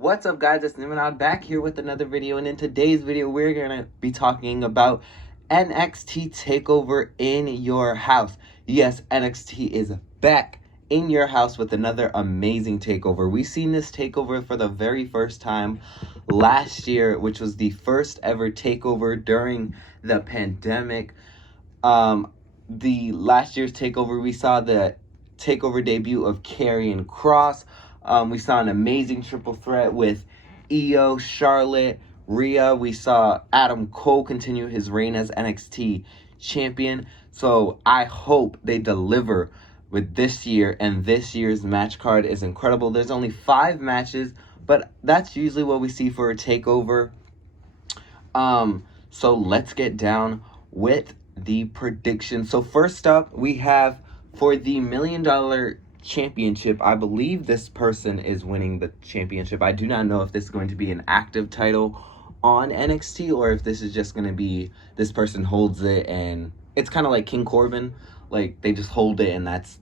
What's up, guys? It's Nimanad back here with another video, and in today's video we're gonna be talking about NXT TakeOver in your house. Yes, NXT is back in your house with another amazing takeover. We've seen this takeover for the very first time last year, which was the first ever takeover during the pandemic. The last year's takeover, we saw the takeover debut of Karrion Kross. We saw an amazing triple threat with Io, Charlotte, Rhea. We saw Adam Cole continue his reign as NXT champion. So I hope they deliver with this year, and this year's match card is incredible. There's only 5 matches, but that's usually what we see for a takeover. So let's get down with the prediction. So first up, we have for the $1 million championship, I believe this person is winning the championship. I do not know if this is going to be an active title on NXT or if this is just going to be this person holds it and it's kind of like King Corbin, like they just hold it and that's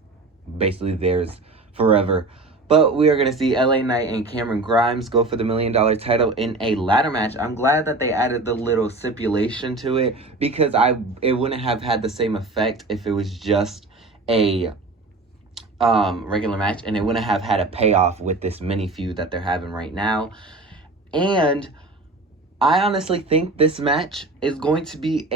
basically theirs forever. But we are going to see LA Knight and Cameron Grimes go for the $1 million title in a ladder match. I'm glad that they added the little stipulation to it because it wouldn't have had the same effect if it was just a regular match, and it wouldn't have had a payoff with this mini feud that they're having right now. And I honestly think this match is going to be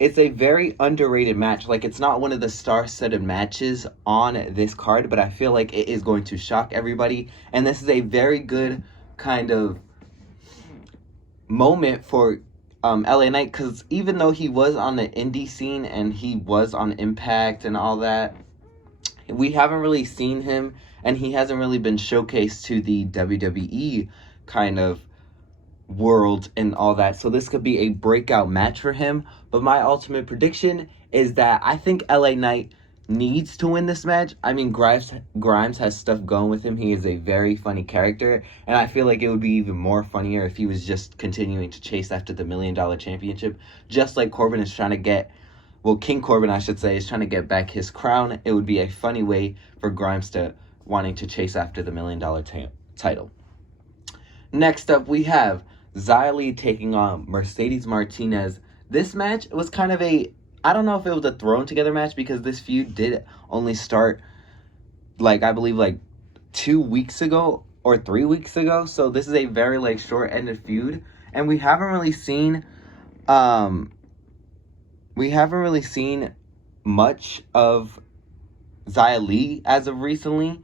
it's a very underrated match. Like, it's not one of the star-studded matches on this card, but I feel like it is going to shock everybody. And this is a very good kind of moment for LA Knight, because even though he was on the indie scene and he was on Impact and all that, we haven't really seen him, and he hasn't really been showcased to the WWE kind of world and all that. So this could be a breakout match for him. But my ultimate prediction is that I think LA Knight needs to win this match. I mean, Grimes has stuff going with him. He is a very funny character, and I feel like it would be even more funnier if he was just continuing to chase after the $1 million championship, just like Corbin is trying to get. Well, King Corbin, I should say, is trying to get back his crown. It would be a funny way for Grimes to wanting to chase after the $1 million title. Next up, we have Zee Lee taking on Mercedes Martinez. This match was kind of I don't know if it was a thrown together match because this feud did only start, I believe 2 weeks ago or 3 weeks ago. So this is a very short-ended feud, and we haven't really seen much of Zee Lee as of recently,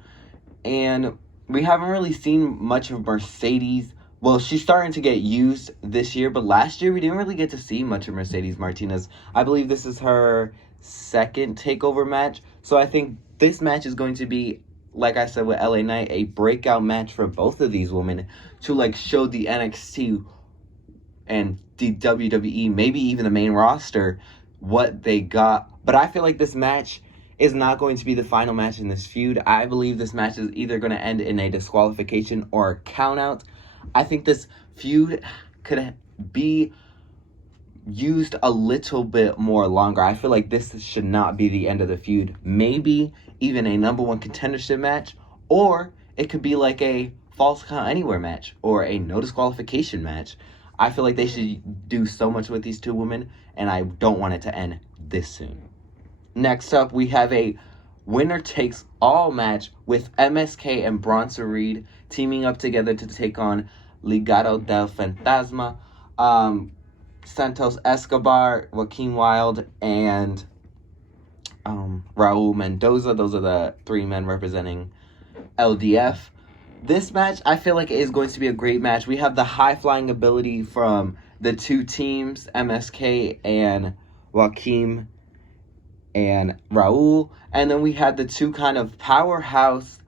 and we haven't really seen much of Mercedes. Well, she's starting to get used this year, but last year we didn't really get to see much of Mercedes Martinez. I believe this is her second TakeOver match, so I think this match is going to be, like I said with LA Knight, a breakout match for both of these women to show the NXT and the WWE, maybe even the main roster, what they got. But I feel like this match is not going to be the final match in this feud. I believe this match is either going to end in a disqualification or a countout. I think this feud could be used a little bit more longer. I feel like this should not be the end of the feud. Maybe even a number 1 contendership match, or it could be like a false count anywhere match or a no disqualification match. I feel like they should do so much with these two women, and I don't want it to end this soon. Next up, we have a winner-takes-all match with MSK and Bronson Reed teaming up together to take on Legado del Fantasma, Santos Escobar, Joaquin Wilde, and Raul Mendoza. Those are the 3 men representing LDF. This match, I feel like, is going to be a great match. We have the high-flying ability from the 2 teams, MSK and Joaquin and Raul. And then we had the 2 kind of powerhouse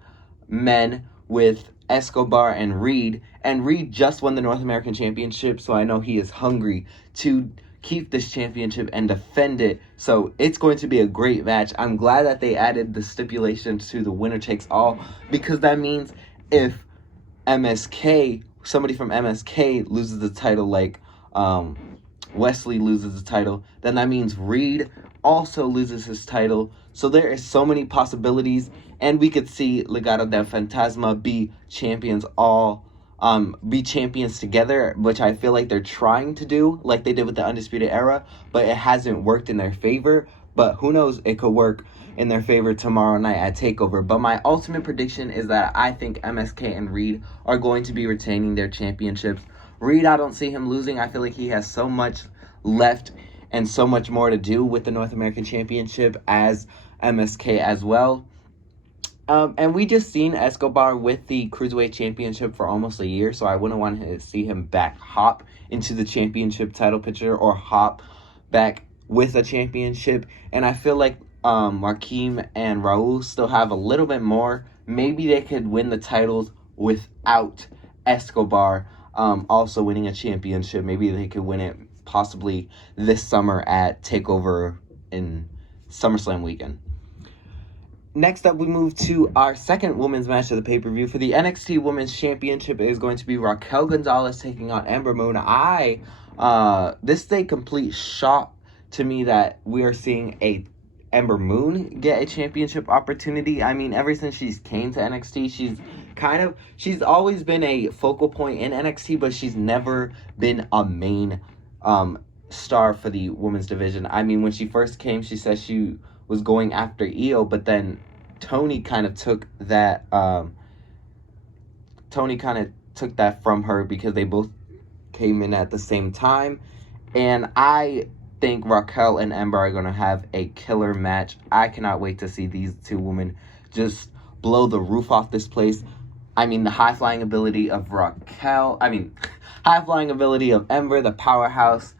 men with Escobar and Reed. And Reed just won the North American Championship, so I know he is hungry to keep this championship and defend it. So it's going to be a great match. I'm glad that they added the stipulation to the winner takes all, because that means if somebody from MSK loses the title, like Wesley loses the title, then that means Reed also loses his title. So there is so many possibilities, and we could see Legado del Fantasma be champions all be champions together, which I feel like they're trying to do, like they did with the Undisputed Era, but it hasn't worked in their favor. But who knows, it could work in their favor tomorrow night at TakeOver. But my ultimate prediction is that I think MSK and Reed are going to be retaining their championships. Reed, I don't see him losing. I feel like he has so much left and so much more to do with the North American Championship as MSK as well. And we just seen Escobar with the Cruiserweight Championship for almost a year, so I wouldn't want to see him back hop into the championship title picture or hop back with a championship. And I feel like Joaquin and Raul still have a little bit more. Maybe they could win the titles without Escobar also winning a championship. Maybe they could win it possibly this summer at TakeOver in SummerSlam weekend. Next up, we move to our second women's match of the pay-per-view. For the NXT Women's Championship, it is going to be Raquel Gonzalez taking on Ember Moon. This is a complete shock to me that we are seeing a Ember Moon get a championship opportunity. I mean, ever since she's came to NXT, she's always been a focal point in NXT, but she's never been a main star for the women's division. I mean, when she first came, she said she was going after Io, but then Tony kind of took that from her because they both came in at the same time. And I think Raquel and Ember are going to have a killer match. I cannot wait to see these two women just blow the roof off this place. I mean, the high-flying ability of high-flying ability of Ember, the powerhouse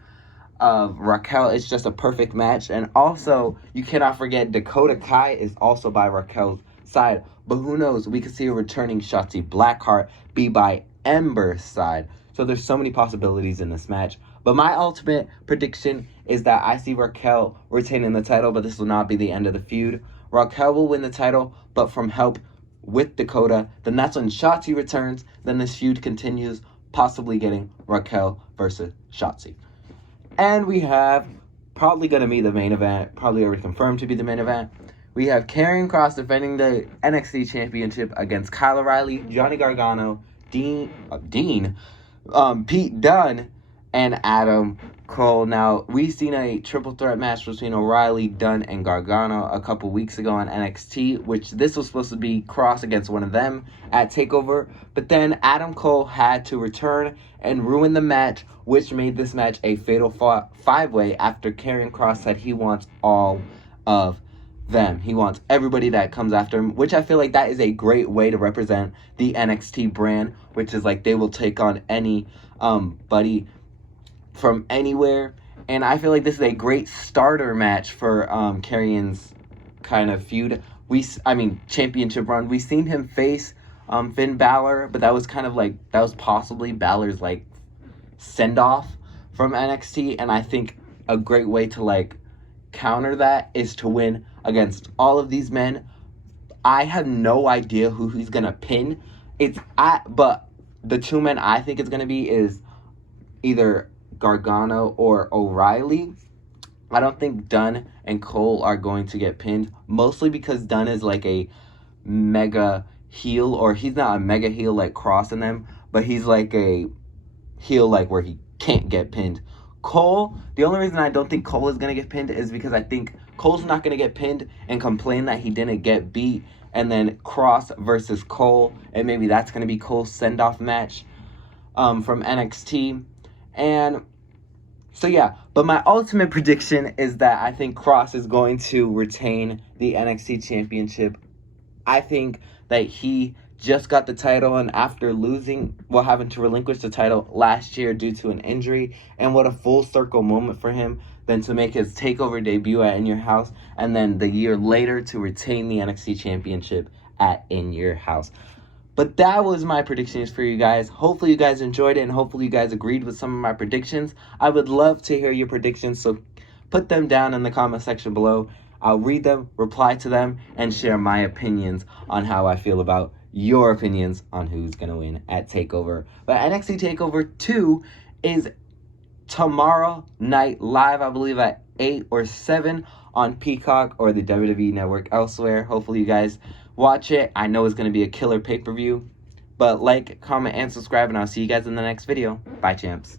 of Raquel. It's just a perfect match. And also, you cannot forget Dakota Kai is also by Raquel's side. But who knows, we could see a returning Shotzi Blackheart be by Ember's side. So there's so many possibilities in this match. But my ultimate prediction is that I see Raquel retaining the title, but this will not be the end of the feud. Raquel will win the title, but from help with Dakota. Then that's when Shotzi returns. Then this feud continues, possibly getting Raquel versus Shotzi. And we have probably going to be the main event, probably already confirmed to be the main event. We have Karrion Kross defending the NXT Championship against Kyle O'Reilly, Johnny Gargano, Pete Dunne, and Adam Cole. Now, we've seen a triple threat match between O'Reilly, Dunne, and Gargano a couple weeks ago on NXT, which this was supposed to be Kross against one of them at TakeOver. But then Adam Cole had to return and ruin the match, which made this match a fatal five-way after Karrion Kross said he wants all of them. He wants everybody that comes after him, which I feel like that is a great way to represent the NXT brand, which is like they will take on any buddy from anywhere. And I feel like this is a great starter match for Karrion's kind of feud. Championship run. We've seen him face Finn Balor, but that was possibly Balor's like send-off from NXT, and I think a great way to counter that is to win against all of these men. I have no idea who he's gonna pin. But the two men I think it's gonna be is either Gargano or O'Reilly. I don't think Dunne and Cole are going to get pinned, mostly because Dunne is like a mega heel, or he's not a mega heel like Kross and them, but he's like a heel where he can't get pinned. Cole, the only reason I don't think Cole is going to get pinned is because I think Cole's not going to get pinned and complain that he didn't get beat, and then Kross versus Cole, and maybe that's going to be Cole's send-off match from NXT. And so yeah, but my ultimate prediction is that I think Kross is going to retain the NXT Championship. I think that he just got the title, and after having to relinquish the title last year due to an injury, and what a full circle moment for him than to make his TakeOver debut at In Your House, and then the year later to retain the NXT Championship at In Your House. But that was my predictions for you guys. Hopefully you guys enjoyed it, and hopefully you guys agreed with some of my predictions. I would love to hear your predictions, so put them down in the comment section below. I'll read them, reply to them, and share my opinions on how I feel about your opinions on who's going to win at TakeOver. But NXT TakeOver 2 is tomorrow night live, I believe at 8 or 7 on Peacock or the WWE Network elsewhere. Hopefully you guys watch it. I know it's going to be a killer pay-per-view. But like, comment, and subscribe, and I'll see you guys in the next video. Bye, champs.